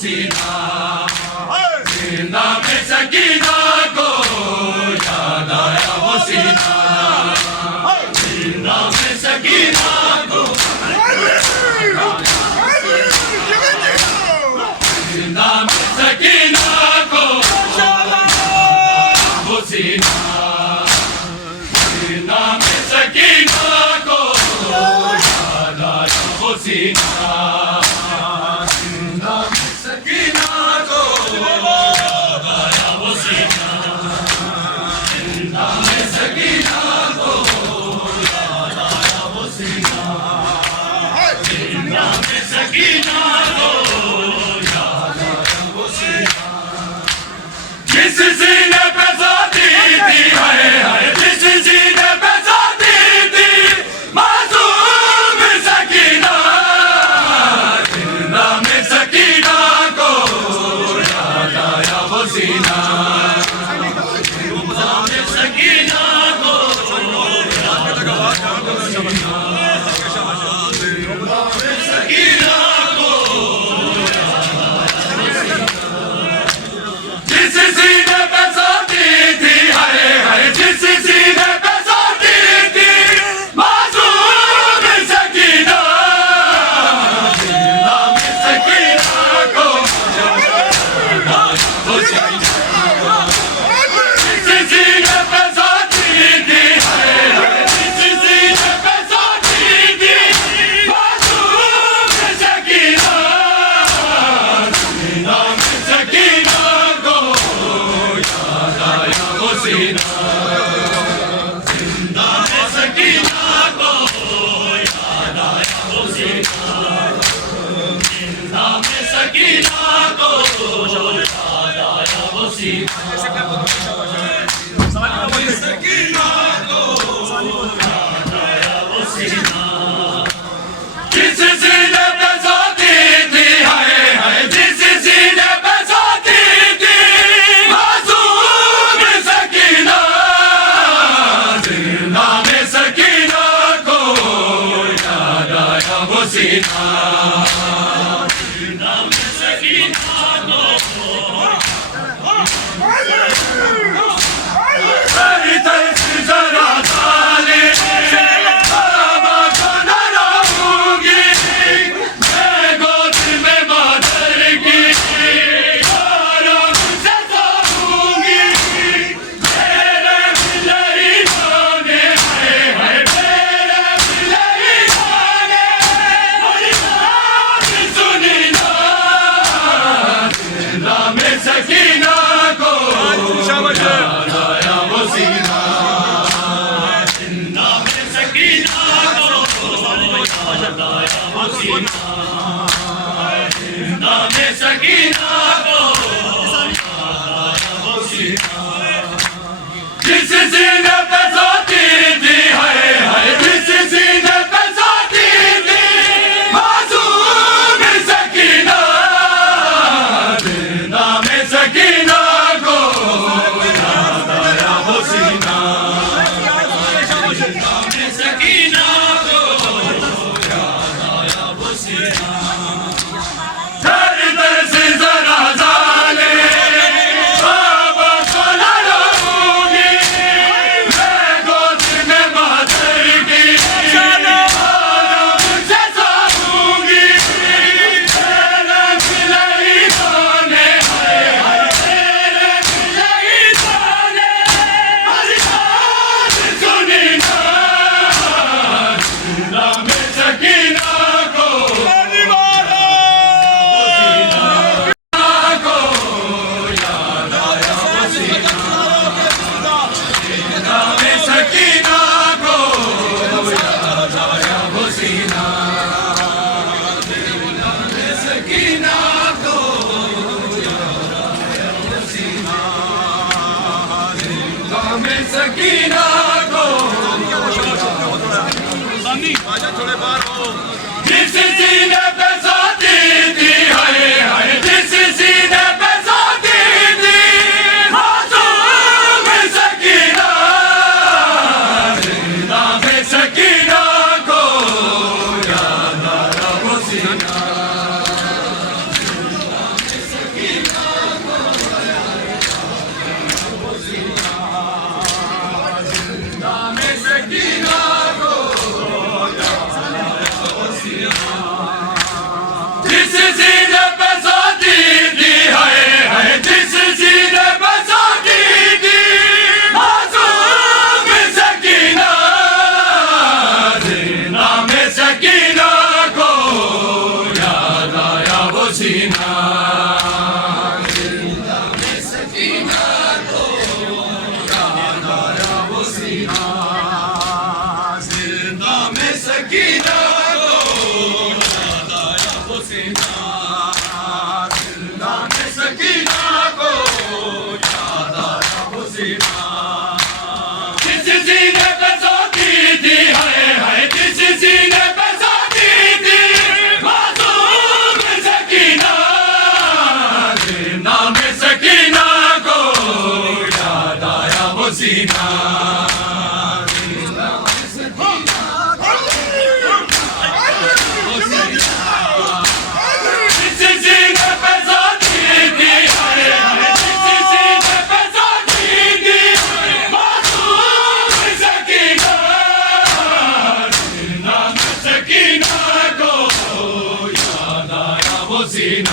सीना, जिंदा में सकीना को याद आया वो सीना, जिंदा में सकीना को, जिंदा में सकीना को वो सीना, जिंदा में सकीना को याद आया वो सीना, जिंदा में सकीना को याद आया वो सीना, जिंदा में सकीना को याद आया वो सीना, जिंदा में सकीना को याद आया वो सीना, जिस सीने पे साथी थी हाय हाय, जिस सीने पे साथी थी मासूम सकीना, जिंदा में सकीना को याद आया वो सीना, जिंदा में सकीना को याद आया वो सीना, जिंदा में सकीना को जिस सीने पे साथी थी हाय हाय, जिस सीने पे साथी थी मासूम सकीना, जिंदा में सकीना को याद आया वो सीना, जिस सीने पे साथी थी हाय हाय, जिस सीने पे साथी थी मासूम सकीना, जिंदा में सकीना को याद आया वो सीना, जिंदा में सकीना को याद आया वो सीना, जिंदा में सकीना को याद आया वो सीना, सकीना को याद आया वो सीना, जिस सीने पे साथी थी हाय हाय, जिस सीने पे साथी थी मासूम सकीना, जिंदा में सकीना को याद आया वो सीना, जिंदा में सकीना को तेरी तरफ जरा साले बाबा को न रहूंगी, मैं गोद में मादर की आराम से सोऊंगी, मेरे बिलरी गाने हाय हाय, मेरे बिलरी गाने मेरी बात सुनी ना, जिंदा में सकीना को याद आया वो सीना, जिंदा में सकीना को याद आया वो सीना, जिंदा में सकीना को याद आया वो सीना, जिस सीने पे साथी थी हाय हाय, जिस सीने पे साथी थी मासूम सकीना, जिंदा में सकीना को याद आया वो सीना, जिंदा में सकीना को याद आया वो सीना, दर दर से जरा जाले बाबा को न रहूंगी, मैं गोद में मादर की आराम से सोऊंगी, मेरे बिलरी गाने हाय हाय, मेरे बिलरी गाने मेरी बात सुनी ना, जिंदा में सकीना को को याद आया वो सीना, जिंदा में सकीना को याद आया वो सीना, जिंदा में सकीना को याद आया वो सीना, जिंदा में सकीना को थोड़े बाहर हो, जिस सीने पे साथी थी हाय हाय, जिस सीने पे साथी थी मासूम सकीना, जिंदा में सकीना को याद आया वो सीना, जिंदा में सीना जिंदा में सकीना को याद आया वो सीना जिंदा में सकीना को याद आया वो सीना जिंदा में सकीना को याद आया वो सीना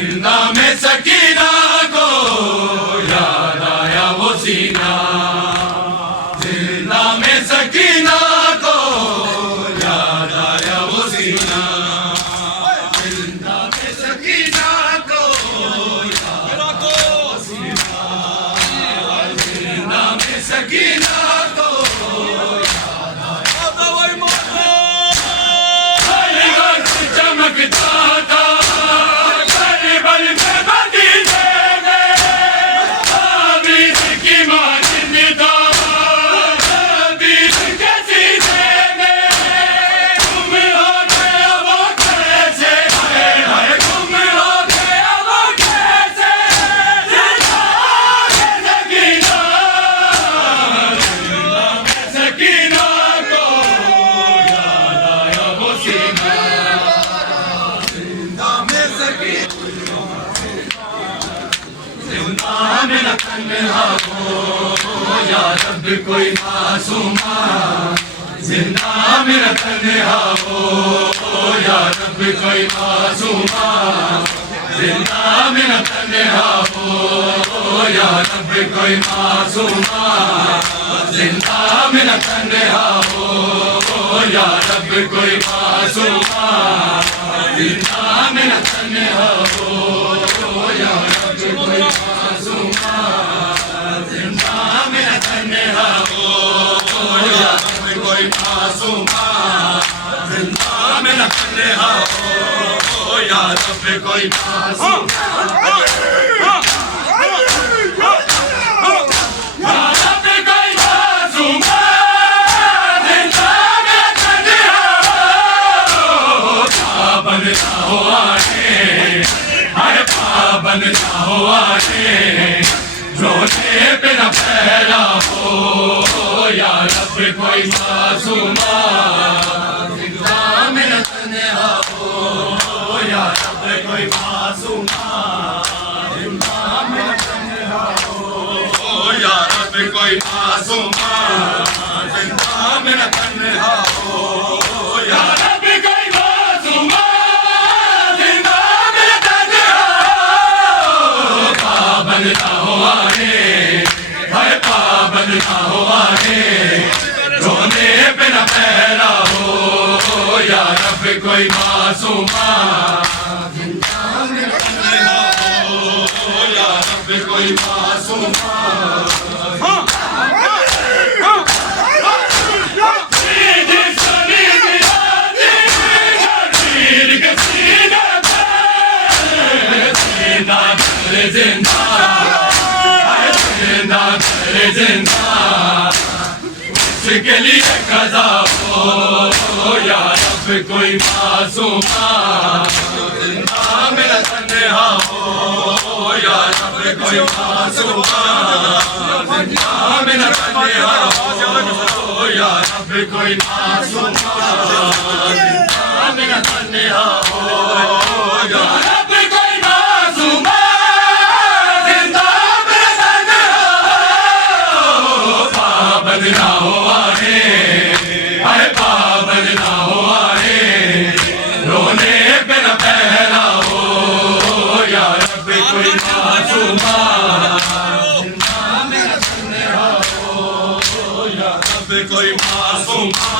जिंदा में सकीना को याद आया चमकता था मेरा तन्हा हो या रब कोई मासूमा जिंदा मेरा तन्हा हो या रब कोई मासूमा जिंदा मेरा तन्हा हो या रब कोई मासूमा जिंदा मेरा तन्हा हो या रब कोई मासूमा जिंदा मेरा तन्हा हो या रब कोई मासूमा जिंदा मेरा तन्हा हो या रब कोई मासूमा जिंदा मेरा तन्हा हो या रब कोई मासूमा बनता हो आने रोने पे न फैला हो या रब कोई मासूमा जिंदा मेरा तन्हा हो या रब कोई मासूमा जिंदा मेरा तन्हा हो या रब कोई मासूमा जिंदा मेरा तन्हा हो या रब कोई मासूमा बनता हो आने हाय पा बनता हो आने कोई मासूमा या रब कोई मासूमा जिंदा जिंदा जिंदा इसके लिए कज़ा हो या रब कोई मासूमा जिंदा मेरा तन्हा हो या रब कोई मासूमा जिंदा मेरा तन्हा हो या रब कोई मासूमा जिंदा मेरा तन्हा हो या रब कोई मासूमा ना हो आए आए पाबंद ना हो आए रोने पे न पहला हो या रब कोई मासूमा हो या रब कोई मासूमा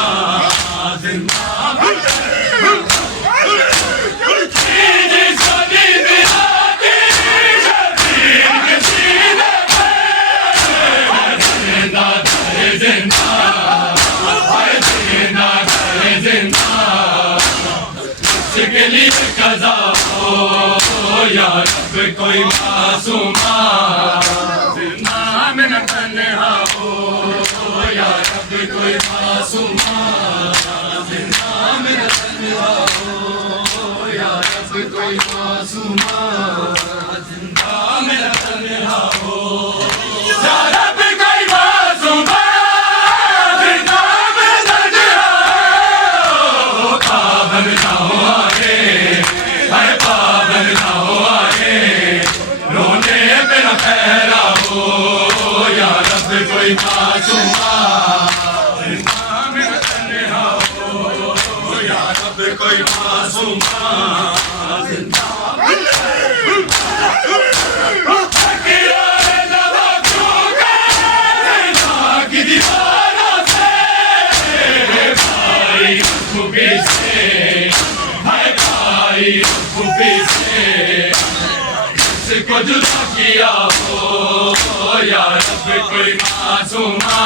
के लिए कज़ा हो या रब कोई मासूमा जिंदा में न तन्हा हो या रब कोई मासूमा जिंदा में न तन्हा हो या रब कोई मासूमा जिंदा में न तन्हा हो या रब कोई मासूमा जिंदा में न तन्हा हो पाबंद ना हो पहला हो या रब कोई मासूमा जिंदा में तन्हा हो या रब कोई मासूमा जिंदा की दीवारों से भाई खूबी से भाई खूबी से को जुदा किया हो या रब कोई मासूमा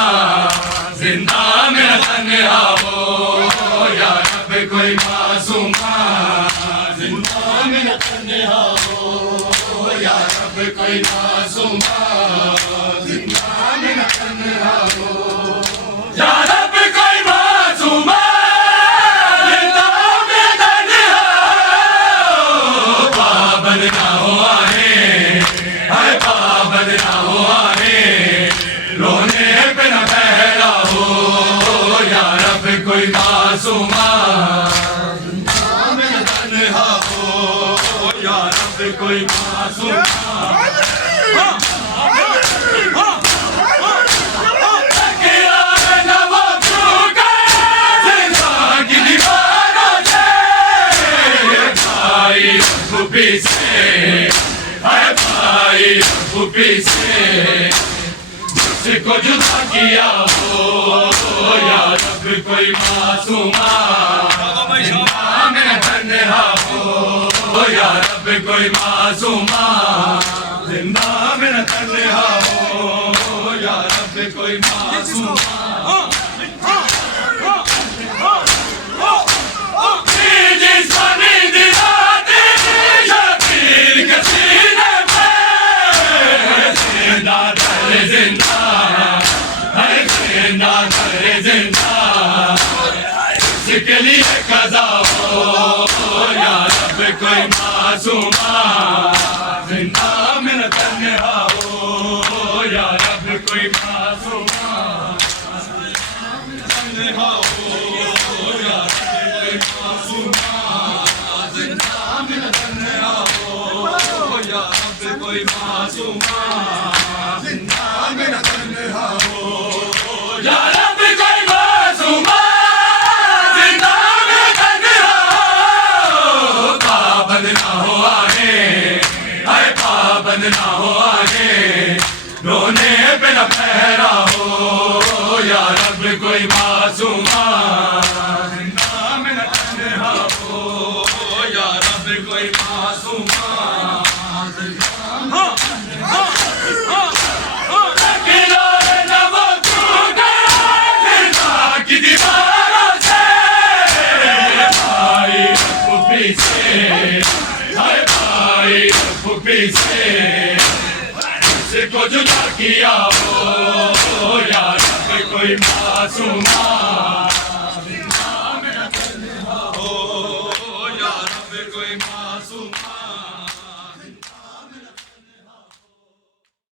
जिंदा में तन्हा हो या रब कोई मासूमा जिंदा में तन्हा हो या रब कोई मासूमा जिंदा में तन्हा हो या रब कोई मासूमा जिंदा में तन्हा हो पाबंद ना हो पाबंद ना हो आए रोने पे न पहला हो या रब कोई मासूमा जिंदा में तन्हा हो या रब कोई मासूमा भाई खूबी से मुझको जुदा किया हो या रब कोई मासूमा जिंदा में तन्हा हो या रब कोई मासूमा जिंदा में तन्हा हो या रब कोई मासूमा के लिए कज़ा हो या रब कोई मासूमा जिंदा में तन्हा हो या रब कोई मासूमा तन्हा हो या रब कोई मासूमा जिंदा में तन्हा हो या रब कोई मासूमा जिंदा में तन्हा हो या रब कोई मासूमा पाबंद ना हो आगे आए पाबंद ना हो आगे रोने पे न पहरा हो या रब कोई मासूमा जिंदा में न तन्हा हो हाय भाई फुफी से इसको जुदा किया हो या रब कोई मासूमा